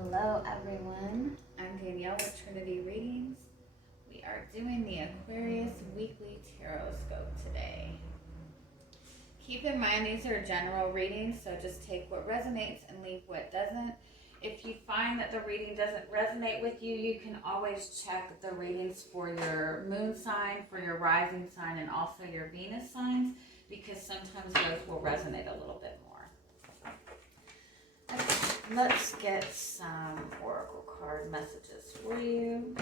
Hello everyone, I'm Danielle with Trinity Readings. We are doing the Aquarius Weekly Tarotscope today. Keep in mind these are general readings, so just take what resonates and leave what doesn't. If you find that the reading doesn't resonate with you, you can always check the readings for your moon sign, for your rising sign, and also your Venus signs, because sometimes those will resonate a little bit more. Okay, let's get some oracle card messages for you.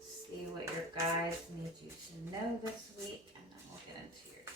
See what your guides need you to know this week, and then we'll get into your tarot.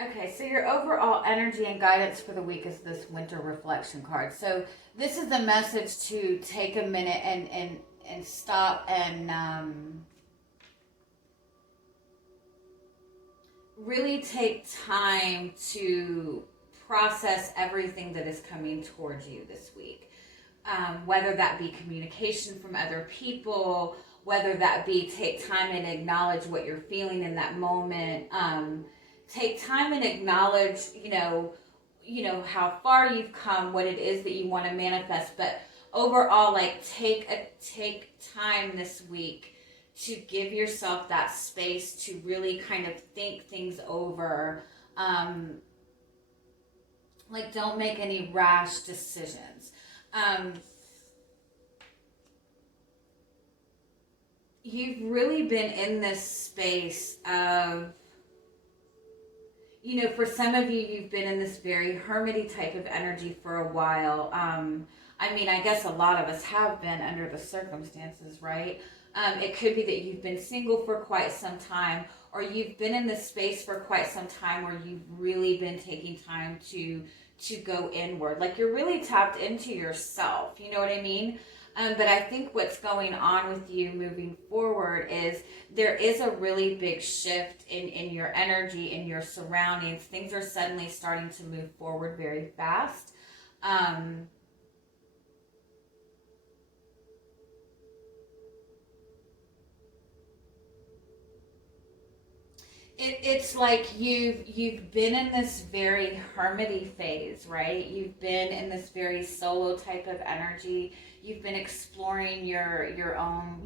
Okay, so your overall energy and guidance for the week is this winter reflection card. So this is the message to take a minute and stop and really take time to process everything that is coming towards you this week. Whether that be communication from other people, whether that be take time and acknowledge what you're feeling in that moment. Take time and acknowledge, you know how far you've come, what it is that you want to manifest. But overall, like take time this week to give yourself that space to really kind of think things over. Like don't make any rash decisions. You've really been in this space of, for some of you, you've been in this very hermity type of energy for a while. I guess a lot of us have been under the circumstances, right? It could be that you've been single for quite some time, or you've been in this space for quite some time where you've really been taking time to go inward. Like you're really tapped into yourself, you know what I mean? But I think what's going on with you moving forward is there is a really big shift in your energy, in your surroundings. Things are suddenly starting to move forward very fast. It's like you've been in this very hermity phase, right? You've been in this very solo type of energy. You've been exploring your own,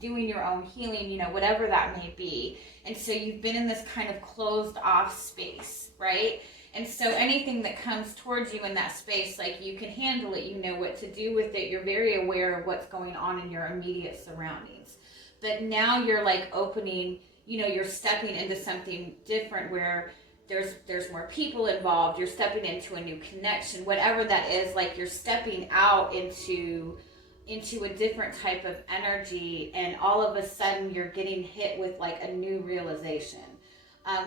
doing your own healing, whatever that may be. And so you've been in this kind of closed off space, right? And so anything that comes towards you in that space, like you can handle it, you know what to do with it. You're very aware of what's going on in your immediate surroundings. But now you're like opening, you're stepping into something different where there's more people involved. You're stepping into a new connection, whatever that is. Like you're stepping out into a different type of energy, and all of a sudden you're getting hit with like a new realization,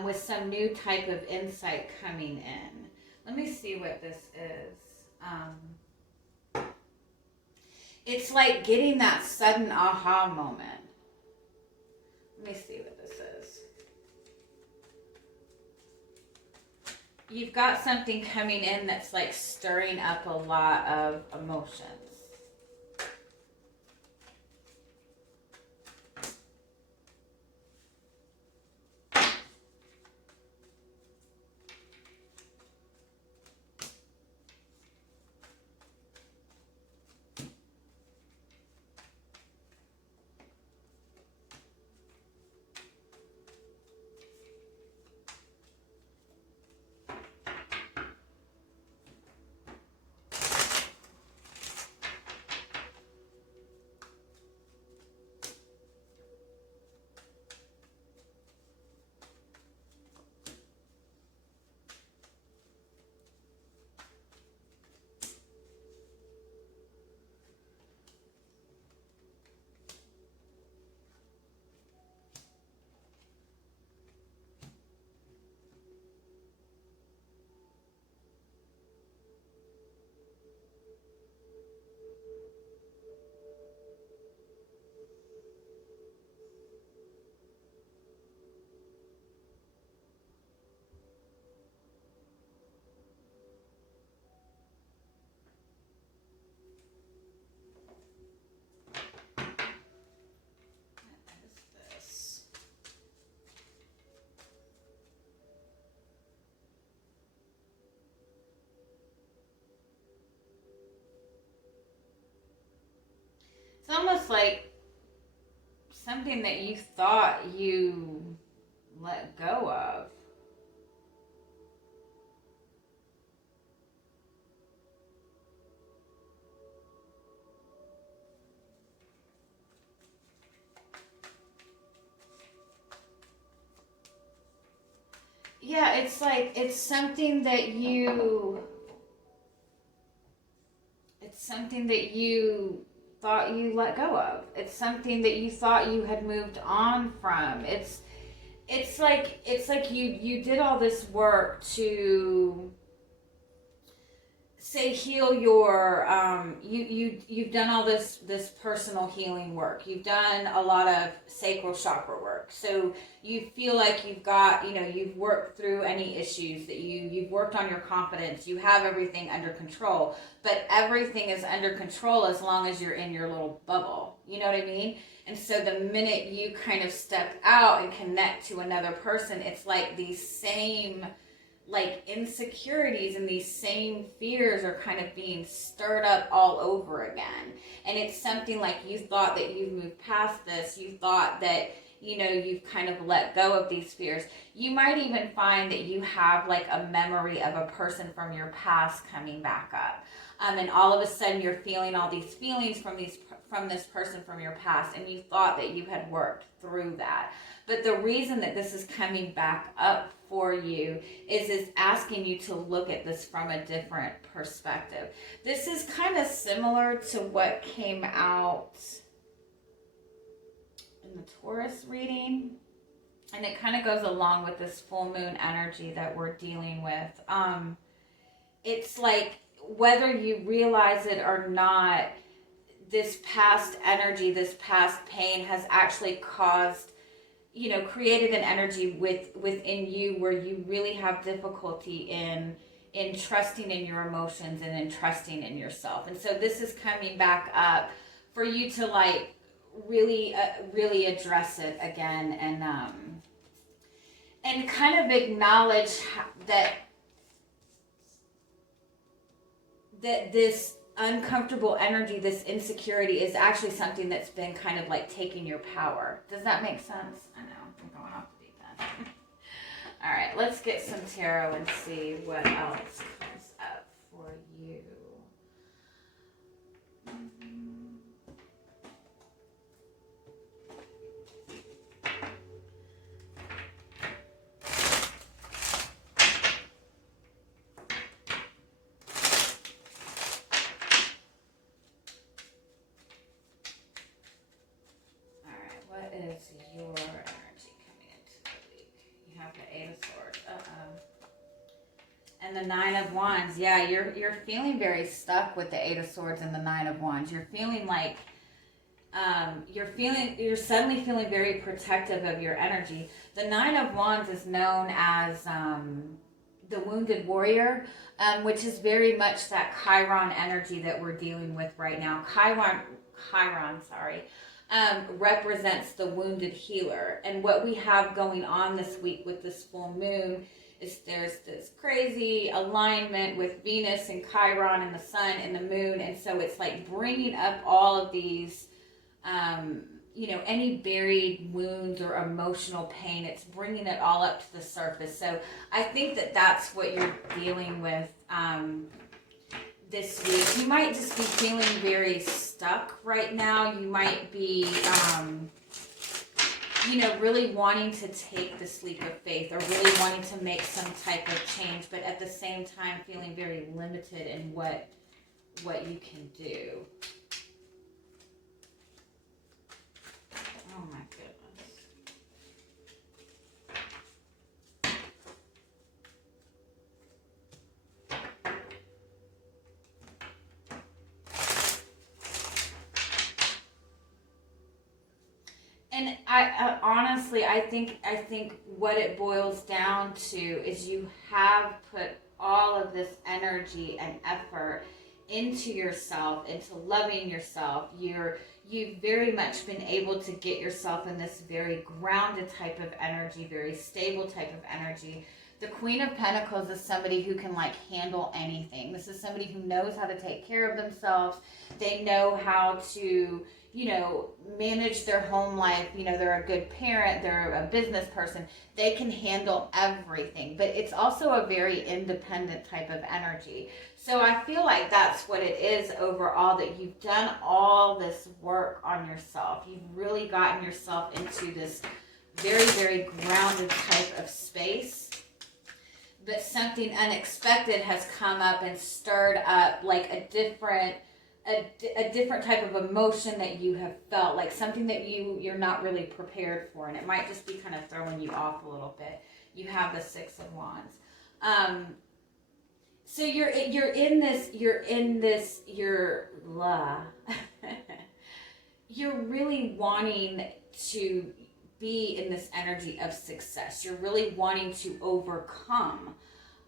with some new type of insight coming in. Let me see what this is. It's like getting that sudden aha moment. Let me see what this is. You've got something coming in that's like stirring up a lot of emotions. almost like something that you thought you let go of. Yeah, it's like it's something that you thought you let go of. It's something that you thought you had moved on from. It's like you did all this work to say heal your you've done all this personal healing work. You've done a lot of sacral chakra work, so you feel like you've got, you've worked through any issues, that you've worked on your confidence, you have everything under control. But everything is under control as long as you're in your little bubble, you know what I mean? And so the minute you kind of step out and connect to another person, it's like these same insecurities and these same fears are kind of being stirred up all over again. And it's something like you thought that you've moved past this. You thought that, you've kind of let go of these fears. You might even find that you have like a memory of a person from your past coming back up. And all of a sudden you're feeling all these feelings from this person from your past, and you thought that you had worked through that. But the reason that this is coming back up for you is asking you to look at this from a different perspective. This is kind of similar to what came out in the Taurus reading, and it kind of goes along with this full moon energy that we're dealing with. It's like, whether you realize it or not, this past energy, this past pain has actually caused, created an energy within you where you really have difficulty in trusting in your emotions and in trusting in yourself. And so this is coming back up for you to really address it again, and kind of acknowledge that this uncomfortable energy, this insecurity, is actually something that's been kind of like taking your power. Does that make sense? I know, I'm going off the deep end. All right, let's get some tarot and see what else comes up for you. What is your energy coming into the week? You have the Eight of Swords. And the Nine of Wands. Yeah, you're feeling very stuck with the Eight of Swords and the Nine of Wands. You're feeling like you're suddenly feeling very protective of your energy. The Nine of Wands is known as the wounded warrior, which is very much that Chiron energy that we're dealing with right now. Chiron, represents the wounded healer. And what we have going on this week with this full moon is there's this crazy alignment with Venus and Chiron and the sun and the moon. And so it's like bringing up all of these, any buried wounds or emotional pain. It's bringing it all up to the surface. So I think that that's what you're dealing with this week. You might just be feeling very stuck right now. You might be, really wanting to take this leap of faith, or really wanting to make some type of change, but at the same time feeling very limited in what you can do. Oh my goodness. And I honestly, I think what it boils down to is you have put all of this energy and effort into yourself, into loving yourself. You've very much been able to get yourself in this very grounded type of energy, very stable type of energy. The Queen of Pentacles is somebody who can like handle anything. This is somebody who knows how to take care of themselves. They know how to, you know, manage their home life. You know, they're a good parent. They're a business person. They can handle everything. But it's also a very independent type of energy. So I feel like that's what it is overall, that you've done all this work on yourself. You've really gotten yourself into this very, very grounded type of space. But something unexpected has come up and stirred up like a different type of emotion that you have felt, like something that you're not really prepared for, and it might just be kind of throwing you off a little bit. You have the Six of Wands. So you're really wanting to be in this energy of success. You're really wanting to overcome.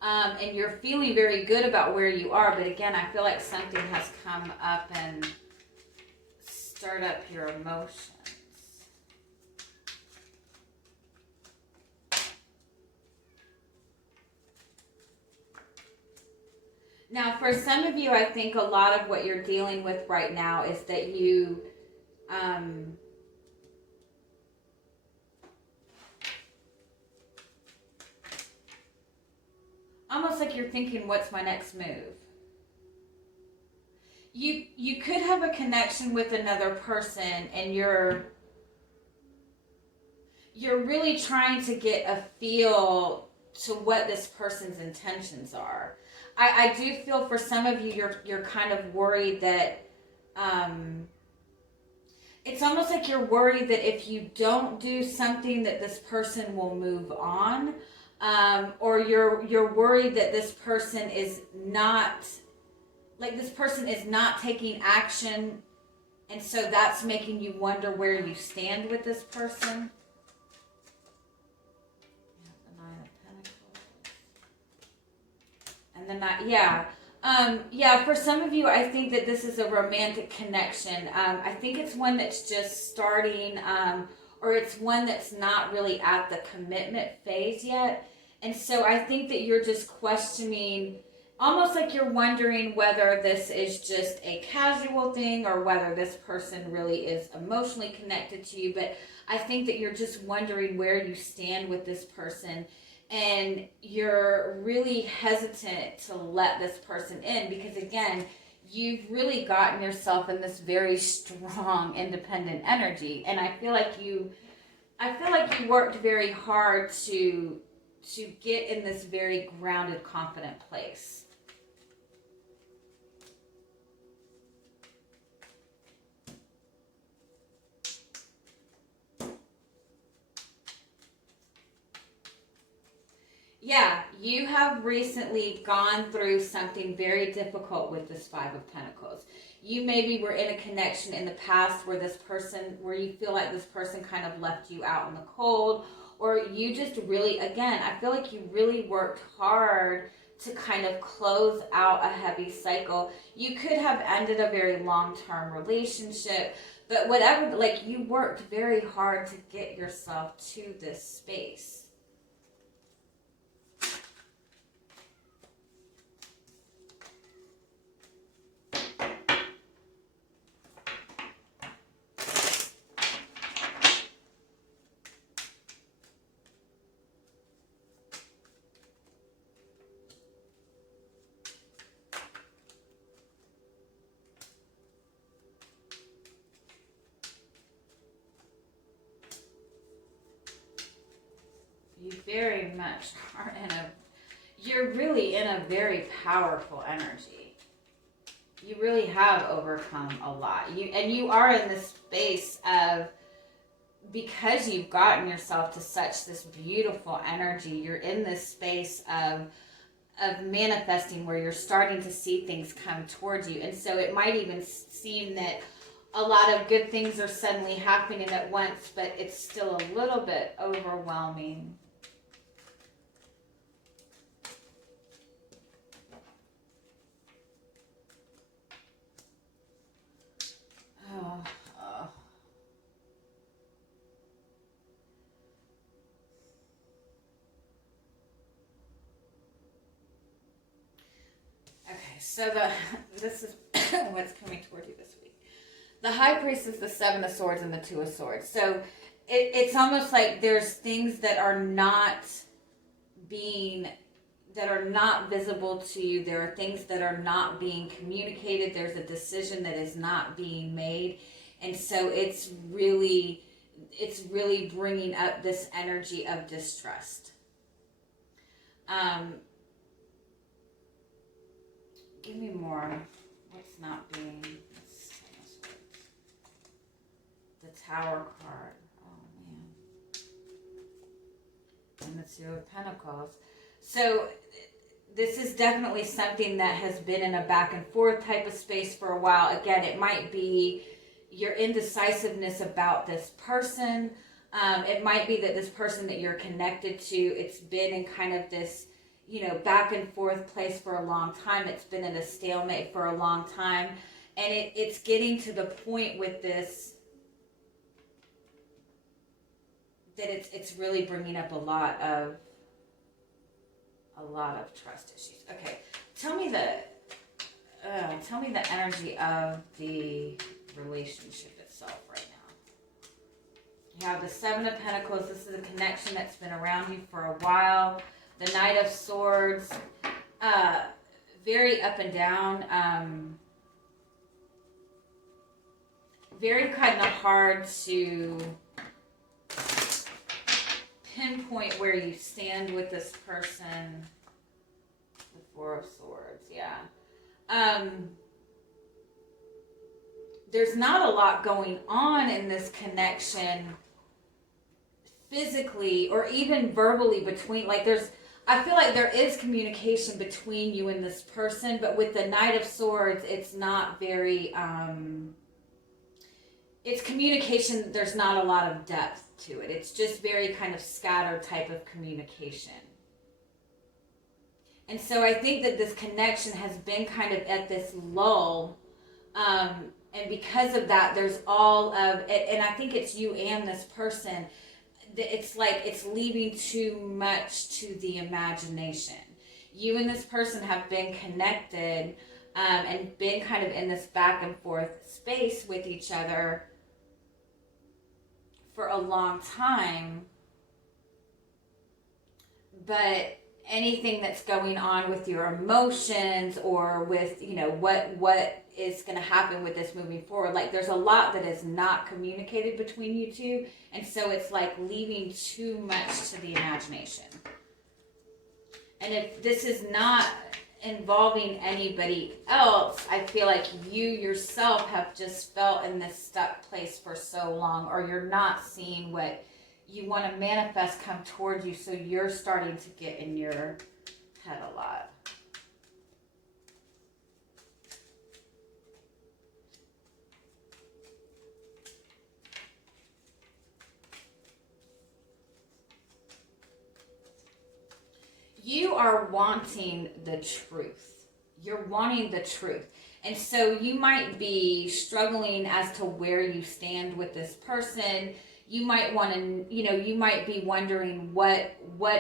And you're feeling very good about where you are. But again, I feel like something has come up and stirred up your emotions. Now, for some of you, I think a lot of what you're dealing with right now is that you... almost like you're thinking, what's my next move? You could have a connection with another person, and you're really trying to get a feel to what this person's intentions are. I do feel for some of you, you're kind of worried that it's almost like you're worried that if you don't do something that this person will move on. Or you're worried that this person is not taking action, and so that's making you wonder where you stand with this person. The Nine of Pentacles. And then for some of you, I think that this is a romantic connection. I think it's one that's just starting, or it's one that's not really at the commitment phase yet. And so I think that you're just questioning, almost like you're wondering whether this is just a casual thing or whether this person really is emotionally connected to you. But I think that you're just wondering where you stand with this person, and you're really hesitant to let this person in because, again, you've really gotten yourself in this very strong, independent energy. And I feel like you worked very hard to get in this very grounded, confident place. Yeah, you have recently gone through something very difficult with this Five of Pentacles. You maybe were in a connection in the past where you feel like this person kind of left you out in the cold, or you just really, again, I feel like you really worked hard to kind of close out a heavy cycle. You could have ended a very long-term relationship, but whatever, like, you worked very hard to get yourself to this space. You very much are you're really in a very powerful energy. You really have overcome a lot. You are in this space of, because you've gotten yourself to such this beautiful energy, you're in this space of manifesting, where you're starting to see things come towards you. And so it might even seem that a lot of good things are suddenly happening at once, but it's still a little bit overwhelming. so this is what's coming toward you this week. The High Priestess, the Seven of Swords, and the Two of Swords. So it's almost like there's things that are not visible to you. There are things that are not being communicated. There's a decision that is not being made. And so it's really bringing up this energy of distrust. Give me more. What's not being... The Tower card. Oh, man. And the Two of Pentacles. So this is definitely something that has been in a back and forth type of space for a while. Again, it might be your indecisiveness about this person. It might be that this person that you're connected to, it's been in kind of this, back and forth place for a long time. It's been in a stalemate for a long time. And it's getting to the point with this that it's really bringing up a lot of trust issues. Okay, tell me the energy of the relationship itself right now. You have the Seven of Pentacles. This is a connection that's been around you for a while. The Knight of Swords, very up and down, very kind of hard to pinpoint where you stand with this person. The Four of Swords, yeah. There's not a lot going on in this connection physically or even verbally between, I feel like there is communication between you and this person, but with the Knight of Swords, it's not very, it's communication, there's not a lot of depth to it. It's just very kind of scattered type of communication. And so I think that this connection has been kind of at this lull, and because of that, there's all of it, and I think it's you and this person. It's like it's leaving too much to the imagination. You and this person have been connected, and been kind of in this back and forth space with each other for a long time, but anything that's going on with your emotions or with, what is going to happen with this moving forward, there's a lot that is not communicated between you two, and so it's like leaving too much to the imagination. And if this is not involving anybody else, I feel like you yourself have just felt in this stuck place for so long, or you're not seeing what you want to manifest come towards you, so you're starting to get in your head a lot. You are wanting the truth. You're wanting the truth. And so you might be struggling as to where you stand with this person. You might want to, you might be wondering what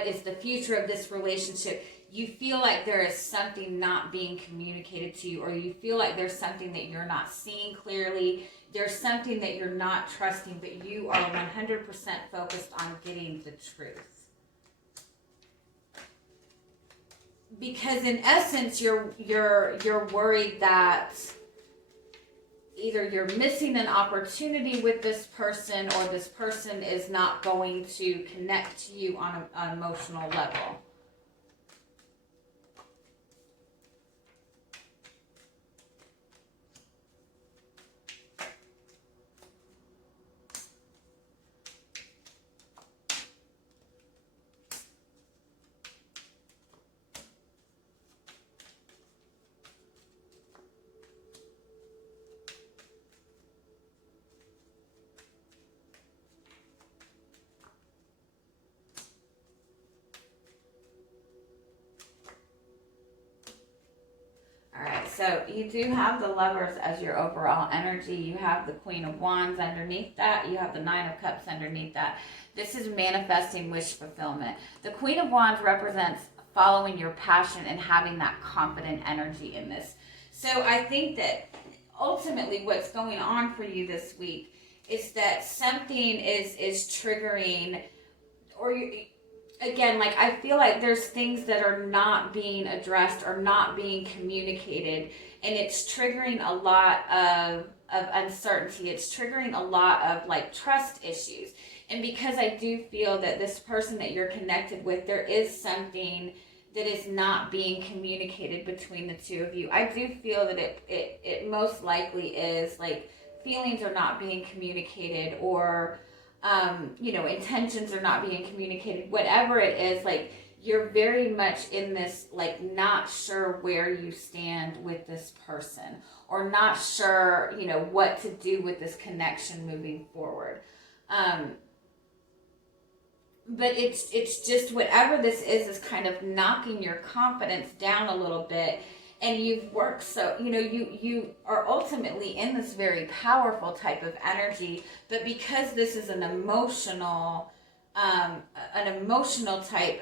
is the future of this relationship. You feel like there is something not being communicated to you, or you feel like there's something that you're not seeing clearly. There's something that you're not trusting, but you are 100% focused on getting the truth. Because in essence, you're worried that either you're missing an opportunity with this person, or this person is not going to connect to you on an emotional level. So you do have the Lovers as your overall energy. You have the Queen of Wands underneath that. You have the Nine of Cups underneath that. This is manifesting wish fulfillment. The Queen of Wands represents following your passion and having that confident energy in this. So I think that ultimately what's going on for you this week is that something is triggering, or you, again, like I feel like there's things that are not being addressed or not being communicated, and it's triggering a lot of uncertainty. It's triggering a lot of like trust issues. And because I do feel that this person that you're connected with, there is something that is not being communicated between the two of you. I do feel that it most likely is like feelings are not being communicated, or intentions are not being communicated. Whatever it is, like you're very much in this like not sure where you stand with this person, or not sure what to do with this connection moving forward. But it's just whatever this is kind of knocking your confidence down a little bit. And you've worked so, you are ultimately in this very powerful type of energy, but because this is an emotional type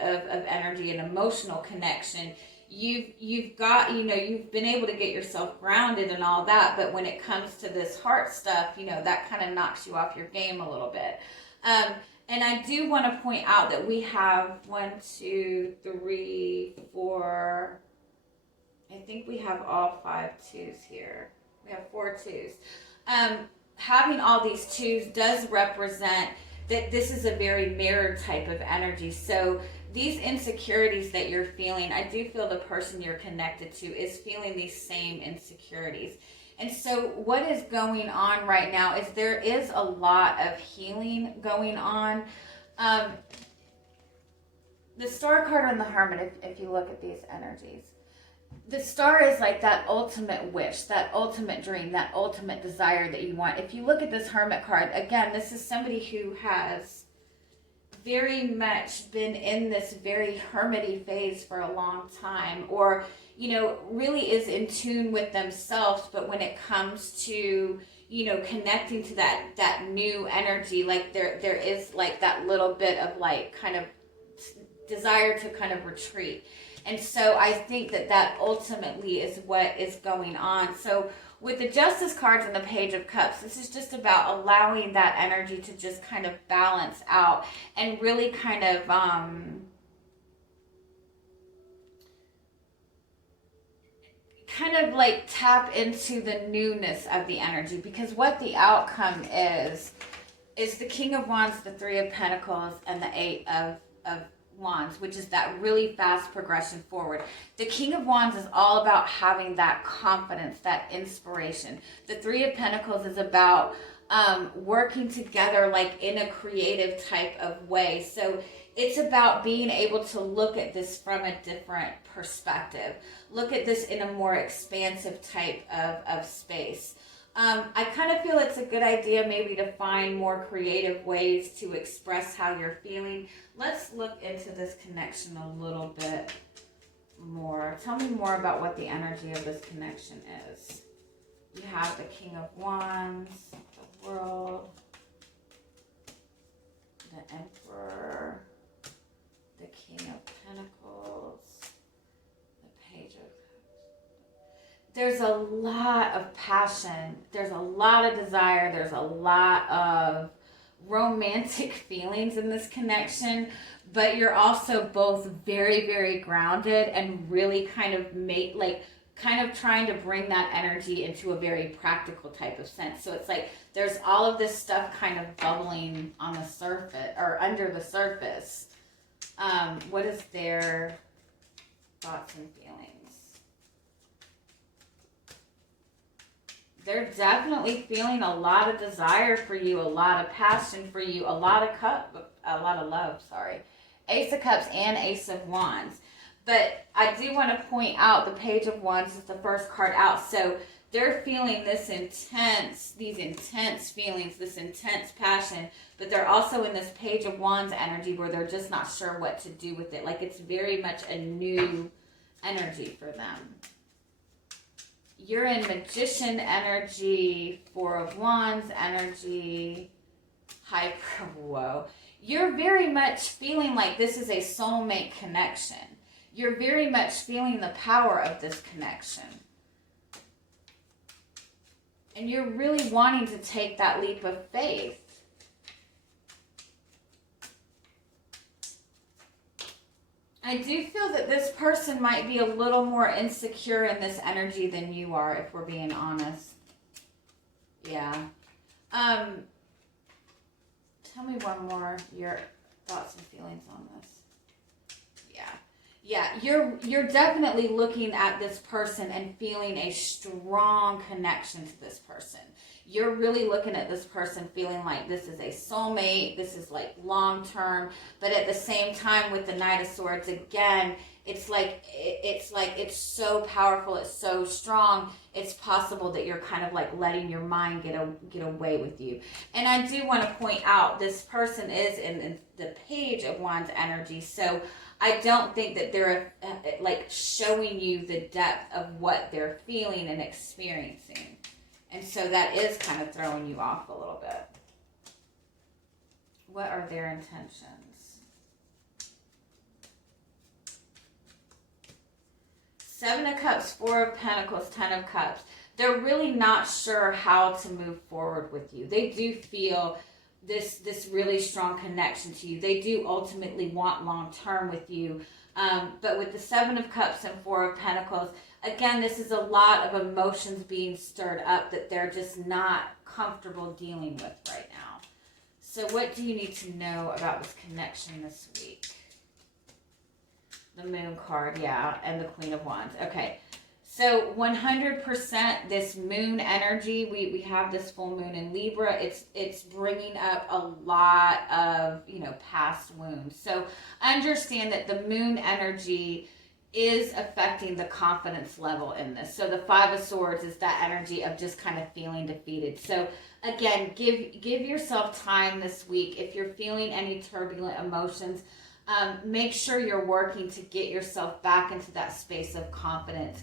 of energy, an emotional connection, you've got, you've been able to get yourself grounded and all that, but when it comes to this heart stuff, that kind of knocks you off your game a little bit. And I do want to point out that we have 1, 2, 3, 4, I think we have all 5 twos here. We have 4 twos. Having all these twos does represent that this is a very mirrored type of energy. So these insecurities that you're feeling, I do feel the person you're connected to is feeling these same insecurities. And so what is going on right now is there is a lot of healing going on. The Star card and the Hermit, if you look at these energies, the Star is like that ultimate wish, that ultimate dream, that ultimate desire that you want. If you look at this Hermit card, again, this is somebody who has very much been in this very hermity phase for a long time, or really is in tune with themselves, but when it comes to connecting to that new energy, like there is like that little bit of like kind of desire to kind of retreat. And so I think that ultimately is what is going on. So with the Justice cards and the Page of Cups, this is just about allowing that energy to just kind of balance out and really kind of like tap into the newness of the energy, because what the outcome is the King of Wands, the Three of Pentacles, and the Eight of Wands, which is that really fast progression forward. The King of Wands is all about having that confidence, that inspiration. The Three of Pentacles is about working together like in a creative type of way. So it's about being able to look at this from a different perspective. Look at this in a more expansive type of space. I kind of feel it's a good idea maybe to find more creative ways to express how you're feeling. Let's look into this connection a little bit more. Tell me more about what the energy of this connection is. You have the King of Wands, the World, the Emperor, the King of Pentacles, the Page of Cups. There's a lot of passion. There's a lot of desire. There's a lot of romantic feelings in this connection, but you're also both very, very grounded and really kind of trying to bring that energy into a very practical type of sense. So it's like there's all of this stuff kind of bubbling on the surface or under the surface. What is their thoughts and feelings? They're definitely feeling a lot of desire for you, a lot of passion for you, a lot of love, sorry. Ace of Cups and Ace of Wands. But I do want to point out the Page of Wands is the first card out. So they're feeling these intense feelings, this intense passion, but they're also in this Page of Wands energy where they're just not sure what to do with it. Like it's very much a new energy for them. You're in Magician energy, Four of Wands energy, Whoa. You're very much feeling like this is a soulmate connection. you're very much feeling the power of this connection. And you're really wanting to take that leap of faith. I do feel that this person might be a little more insecure in this energy than you are, if we're being honest. Yeah. Tell me one more, your thoughts and feelings on this. Yeah, you're definitely looking at this person and feeling a strong connection to this person. You're really looking at this person feeling like this is a soulmate, this is like long term, but at the same time with the Knight of Swords, again, it's like it's so powerful, it's so strong, it's possible that you're kind of like letting your mind get away with you. And I do want to point out, this person is in the Page of Wands energy, so I don't think that they're like showing you the depth of what they're feeling and experiencing. And so that is kind of throwing you off a little bit. What are their intentions? 7 of Cups, 4 of Pentacles, 10 of Cups. They're really not sure how to move forward with you. They do feel this really strong connection to you. They do ultimately want long-term with you. But with the 7 of Cups and 4 of Pentacles, again, this is a lot of emotions being stirred up that they're just not comfortable dealing with right now. So what do you need to know about this connection this week? The Moon card, yeah, and the Queen of Wands. Okay. So 100% this moon energy, we have this full moon in Libra, it's bringing up a lot of, past wounds. So understand that the moon energy is affecting the confidence level in this. So the 5 of Swords is that energy of just kind of feeling defeated. So again, give yourself time this week. If you're feeling any turbulent emotions, make sure you're working to get yourself back into that space of confidence.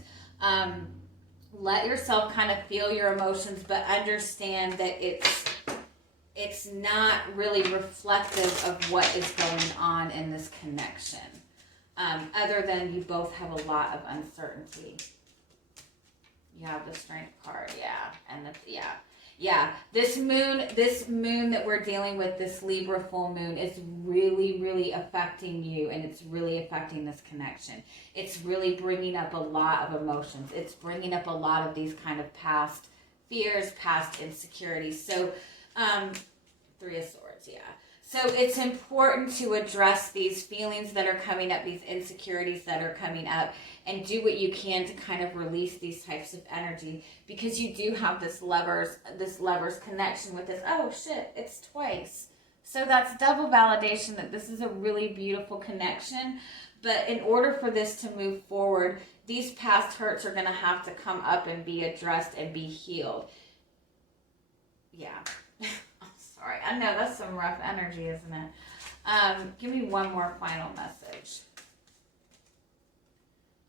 Let yourself kind of feel your emotions, but understand that it's not really reflective of what is going on in this connection. Other than you both have a lot of uncertainty. You have the Strength card, yeah, and this moon that we're dealing with, this Libra full moon, is really, really affecting you, and it's really affecting this connection. It's really bringing up a lot of emotions. It's bringing up a lot of these kind of past fears, past insecurities. So, 3 of Swords, yeah. So it's important to address these feelings that are coming up, these insecurities that are coming up, and do what you can to kind of release these types of energy, because you do have this lovers connection with this. Oh shit, it's twice. So that's double validation that this is a really beautiful connection. But in order for this to move forward, these past hurts are going to have to come up and be addressed and be healed. Yeah. Sorry, I know that's some rough energy, isn't it? Give me one more final message.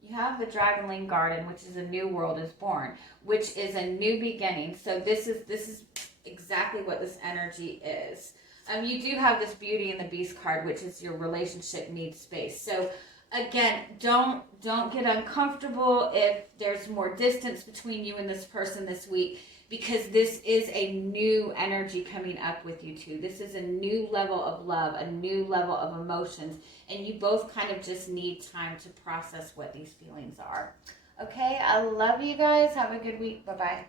You have the Dragonling Garden, which is a new world is born, which is a new beginning. So this is exactly what this energy is. You do have this Beauty and the Beast card, which is your relationship needs space. So again, don't get uncomfortable if there's more distance between you and this person this week, because this is a new energy coming up with you two. This is a new level of love, a new level of emotions, and you both kind of just need time to process what these feelings are. Okay, I love you guys. Have a good week. Bye-bye.